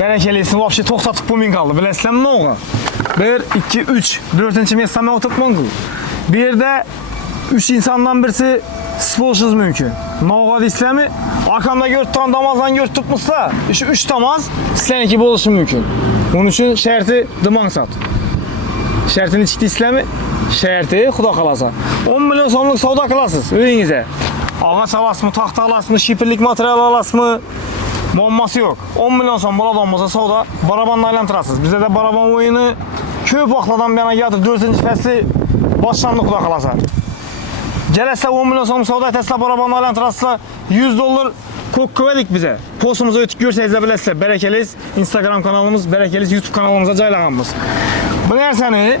Berekelisi vapşe toxtatıp bulmayın kaldı. Bilesem ne oğa? 1, 2, 3. 4. mesame oturtman kıl. Bir de 3 insandan birisi spolşuz mümkün. Ne oğa dislemi? Arkamda 4 tane damazdan 4 tutmuşsa 3 damaz sizlerinki boluşu mümkün. Bunun için şerti dıman sat. Şertini çıktı islemi? Şerti xuda kalasa. 10 milyon somluk savda kılasız öyünüze. Ağaç alasmı, tahta alasmı, şipirlik materyal alasmı? Bomması yok. 10 milyon son bula olmasa savda barabanla aylantırsınız. Bizde de baraban oyunu köp vaxtladan bir yana yadır. 4. fəsli başlandı xuda kalasa. Gələsə 10 milyon son savda etəsilə barabanla aylantırsınızsa $100 kövedik bize. Postumuzu ötük görsəyiz də biləsizlər. Berekeliz Instagram kanalımız, Berekeliz YouTube kanalımıza caylanğanımız. Bu nərsəni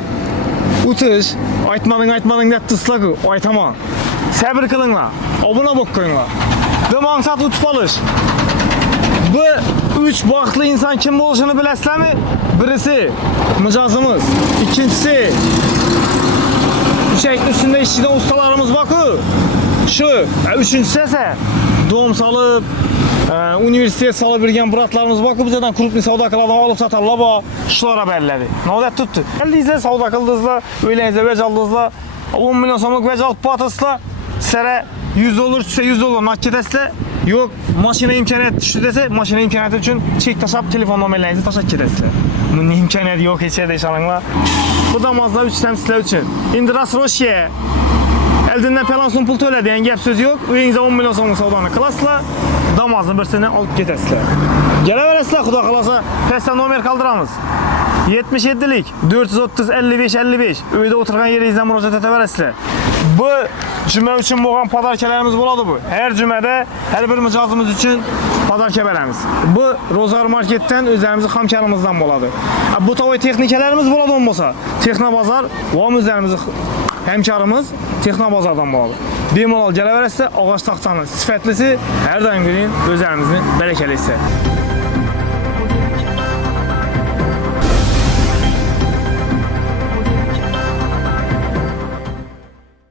utuş, aytmadın yattısla ki, aytama. Səbir kılınla, abuna bok koyunla. Ve mansat utup alış. Bu 3 baxtlı insan kim oluşunu biləsizlər mi? Birisi mıcazımız, ikincisi çiçek üstünde işçiden ustalarımız bakı. Şu, üçüncüsü ise doğum salıp, üniversiteye salıp birgen bıratlarımız bakı bizden krupni savdakalardan alıp satarlar bu şulara belirledi. Ne oldu tuttu? Geldiyse savdakıldızla, öyleyse vecaldızla, 10 milyon somluk vecal patısla, sere $100 tutsa $100 nakit etse, yok maşine imkaniyet düştü dese, maşine imkaniyeti için çek taşap telefon numarlarınızı taşak kedesiyle. Bunun imkaniyeti yok hiç yerde işalanla. Bu da mazda 3 temsilciler için. İndiras Roşye. Eldinden pelansun pul töle diyen gep söz yok. Öyünüze 10 milyon somluk savdanı kılasla, damazını birisini alıp getesizler. Gele veresizler xuda kalasa, pesten nomer kaldıramız. 77'lik 430 55 55 öyde oturgan yeri izlen müracaat ete veresizler. Bu cümle için boğan padarkelerimiz buladı bu. Her cümlede her bir mücazımız için padarkelerimiz. Bu Rozar Market'ten üzerimizi hamkarımızdan buladı. Bu tavay texnikelerimiz buladı olmasa. Texnobazar o üzerimizi hemkarımız Texnobazardan buladı. Bemalal gele veresizler ağaç taxtanın sifətlisi her daim günün üzerimizi berekeli ise.